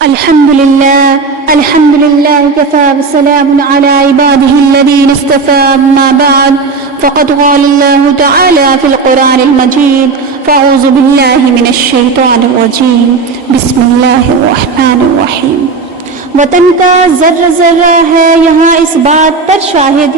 الحمد لله كفى وسلام على عباده الذين اصطفى أما بعد فقد قال الله تعالى في القرآن المجيد فأعوذ بالله من الشيطان الرجيم بسم الله الرحمن الرحيم وطن کا ذرہ ذرہ ہے یہاں اس بات پر شاہد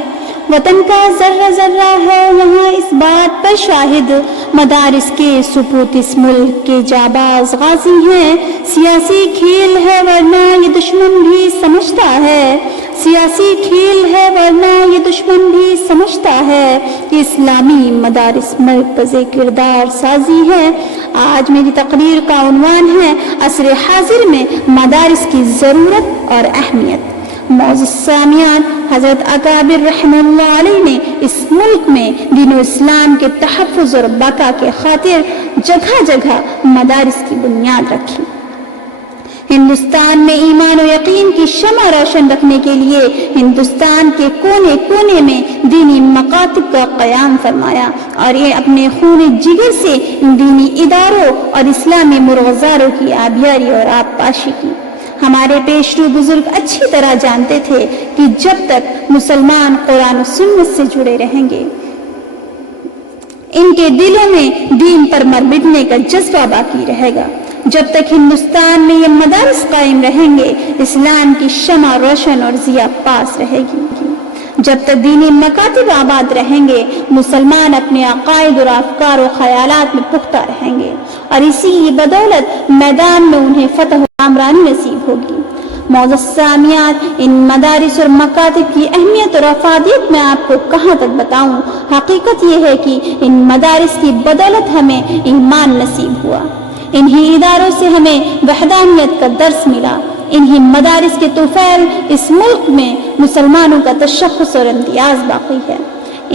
وطن کا ذرہ ذرہ ہے یہاں اس بات پر شاہد مدارس کے سپوت اس ملک کے جاباز غازی ہیں سیاسی کھیل ہے ورنہ یہ دشمن بھی سمجھتا ہے سیاسی کھیل ہے ورنہ یہ دشمن بھی سمجھتا ہے کہ اسلامی مدارس مرکز کردار سازی ہے۔ آج میری تقریر کا عنوان ہے عصر حاضر میں مدارس کی ضرورت اور اہمیت۔ معزز سامعین، حضرت اکابر رحمہ اللہ علیہ نے اس ملک میں دین و اسلام کے تحفظ اور بقا کے خاطر جگہ جگہ مدارس کی بنیاد رکھی۔ ہندوستان میں ایمان و یقین کی شمع روشن رکھنے کے لیے ہندوستان کے کونے کونے میں دینی مکاتب کا قیام فرمایا اور یہ اپنے خون جگر سے دینی اداروں اور اسلامی مرغزاروں کی آبیاری اور آبپاشی کی۔ ہمارے پیشرو بزرگ اچھی طرح جانتے تھے کہ جب تک مسلمان قرآن و سنت سے جڑے رہیں گے ان کے دلوں میں دین پر مر مٹنے کا جذبہ باقی رہے گا۔ جب تک ہندوستان میں یہ مدارس قائم رہیں گے اسلام کی شمع روشن اور ضیاء پاس رہے گی۔ جب تک دینی مکاتب آباد رہیں گے مسلمان اپنے عقائد اور افکار و خیالات میں پختہ رہیں گے اور اسی بدولت میدان میں انہیں فتح و کامرانی نصیب ہوگی۔ معزز سامعین، ان مدارس اور مکاتب کی اہمیت اور افادیت میں آپ کو کہاں تک بتاؤں۔ حقیقت یہ ہے کہ ان مدارس کی بدولت ہمیں ایمان نصیب ہوا، انہی اداروں سے ہمیں وحدانیت کا درس ملا، انہی مدارس کے طفیل اس ملک میں مسلمانوں کا تشخص اور امتیاز باقی ہے۔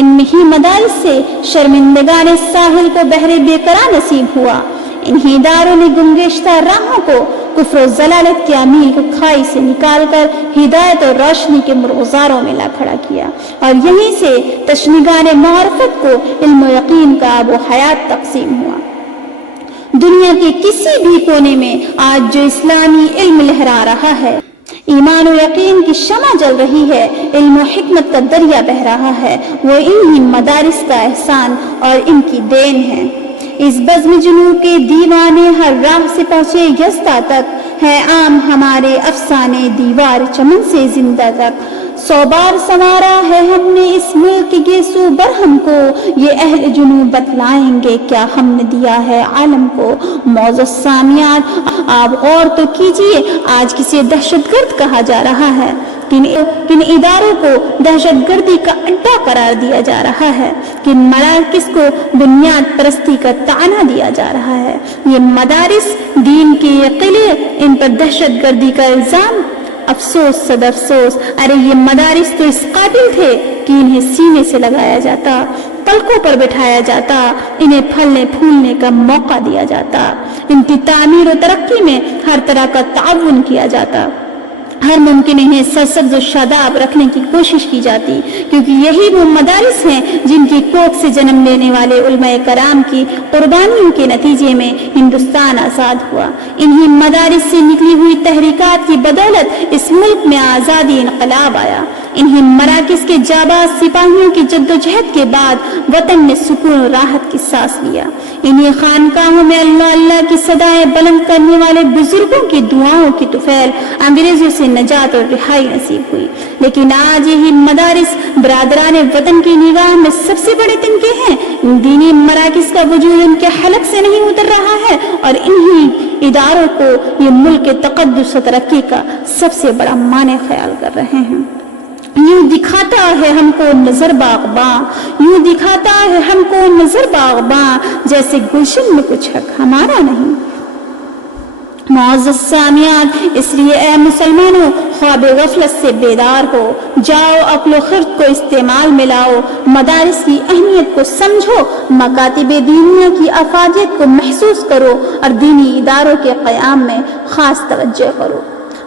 انہی مدارس سے شرمندگان ساحل کو بحر بیقرار نصیب ہوا، انہی اداروں نے گمگشتہ راہوں کو کفر و ضلالت کے عمیق کھائی سے نکال کر ہدایت اور روشنی کے مرغزاروں میں لا کھڑا کیا اور یہیں سے تشنگان معرفت کو علم و یقین کا آب و حیات تقسیم ہوا۔ دنیا کے کسی بھی کونے میں آج جو اسلامی علم لہرا رہا ہے، ایمان و یقین کی شمع جل رہی ہے، علم و حکمت کا دریا بہ رہا ہے، وہ انہی مدارس کا احسان اور ان کی دین ہے۔ اس بزم جنوب کے دیوانے ہر راہ سے پہنچے یزدہ تک، ہے عام ہمارے افسانے دیوار چمن سے زندہ تک۔ 100 بار سنوارا ہے ہم نے اس ملک کے سو برہم کو، یہ اہل جنوب بتلائیں گے کیا ہم نے دیا ہے عالم کو۔ معزز سامعین، آپ غور تو کیجئے، آج کسی دہشت گرد کہا جا رہا ہے، کن اداروں کو دہشت گردی کا اڈا قرار دیا جا رہا ہے، کن مراکز کو بنیاد پرستی کا طعنہ دیا جا رہا ہے۔ یہ مدارس دین کے یہ قلعے، ان پر دہشت گردی کا الزام، افسوس صد افسوس، ارے یہ مدارس تو اس قابل تھے کہ انہیں سینے سے لگایا جاتا، پلکوں پر بٹھایا جاتا، انہیں پھلنے پھولنے کا موقع دیا جاتا، ان کی تعمیر و ترقی میں ہر طرح کا تعاون کیا جاتا، ہر ممکن انہیں سرسبز و شاداب رکھنے کی کوشش کی جاتی، کیونکہ یہی وہ مدارس ہیں جن کی کوکھ سے جنم لینے والے علماء کرام کی قربانیوں کے نتیجے میں ہندوستان آزاد ہوا۔ انہی مدارس سے نکلی ہوئی تحریکات کی بدولت اس ملک میں آزادی انقلاب آیا۔ انہی مراکز کے جاباز سپاہیوں کی جدوجہد کے بعد وطن نے سکون و راحت کی سانس لیا۔ انہی خانقاہوں میں اللہ اللہ کی صدائیں بلند کرنے والے بزرگوں کی دعاؤں کی طفیل انگریزوں سے نجات اور رہائی نصیب ہوئی۔ لیکن آج یہی مدارس برادران وطن کی نگاہ میں سب سے بڑے تنکے ہیں۔ ان دینی مراکز کا وجود ان کے حلق سے نہیں اتر رہا ہے اور انہی اداروں کو یہ ملک کے تقدس و ترقی کا سب سے بڑا مانع خیال کر رہے ہیں۔ یوں دکھاتا ہے ہم کو نظر باغباں، یوں دکھاتا ہے ہم کو نظر باغباں، جیسے گلشن میں کچھ حق ہمارا نہیں۔ معزز سامعین، اس لیے اے مسلمانوں، خواب غفلت سے بیدار ہو جاؤ، عقل و خرد کو استعمال میں لاؤ، مدارس کی اہمیت کو سمجھو، مکاتب دینیہ کی افادیت کو محسوس کرو اور دینی اداروں کے قیام میں خاص توجہ کرو۔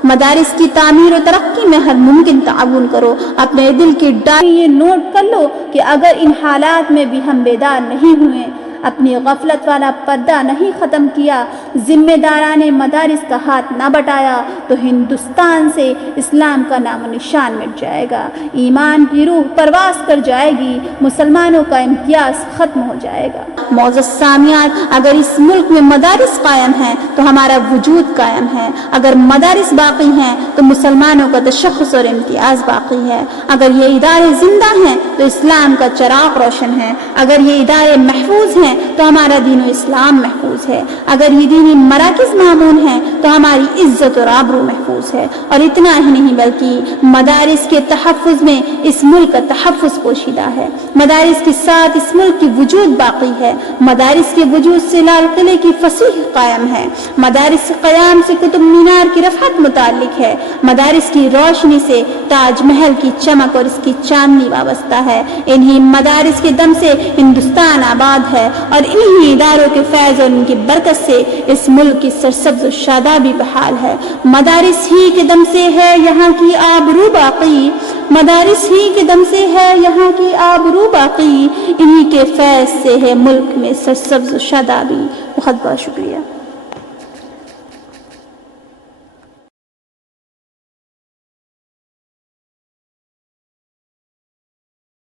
مدارس کی تعمیر و ترقی میں ہر ممکن تعاون کرو۔ اپنے دل کی ڈائری یہ نوٹ کر لو کہ اگر ان حالات میں بھی ہم بیدار نہیں ہوئے، اپنی غفلت والا پردہ نہیں ختم کیا، ذمہ داران مدارس کا ہاتھ نہ بٹایا تو ہندوستان سے اسلام کا نام و نشان مٹ جائے گا، ایمان کی روح پرواز کر جائے گی، مسلمانوں کا امتیاز ختم ہو جائے گا۔ معزز سامعین، اگر اس ملک میں مدارس قائم ہیں تو ہمارا وجود قائم ہے، اگر مدارس باقی ہیں تو مسلمانوں کا تشخص اور امتیاز باقی ہے، اگر یہ ادارے زندہ ہیں تو اسلام کا چراغ روشن ہے، اگر یہ ادارے محفوظ ہیں تو ہمارا دین و اسلام محفوظ ہے، اگر یہ دینی مراکز مامون ہیں تو ہماری عزت اور آبرو محفوظ ہے، اور اتنا ہی نہیں بلکہ مدارس کے تحفظ میں اس ملک کا تحفظ پوشیدہ ہے، مدارس کے ساتھ اس ملک کی وجود باقی ہے، مدارس کے وجود سے لال قلعے کی فصیح قائم ہے، مدارس کے قیام سے قطب مینار کی رفعت متعلق ہے، مدارس کی روشنی سے تاج محل کی چمک اور اس کی چاندنی وابستہ ہے، انہی مدارس کے دم سے ہندوستان آباد ہے، اور انہی اداروں کے فیض اور ان کی برکت سے اس ملک کی سرسبز و شادابی بحال ہے، مدارس ہی کے دم سے ہے یہاں کی آبرو باقی، مدارس ہی کے دم سے ہے یہاں کی آبرو باقی، انہی کے فیض سے ہے ملک میں سرسبز و شادابی۔ بہت بہت شکریہ۔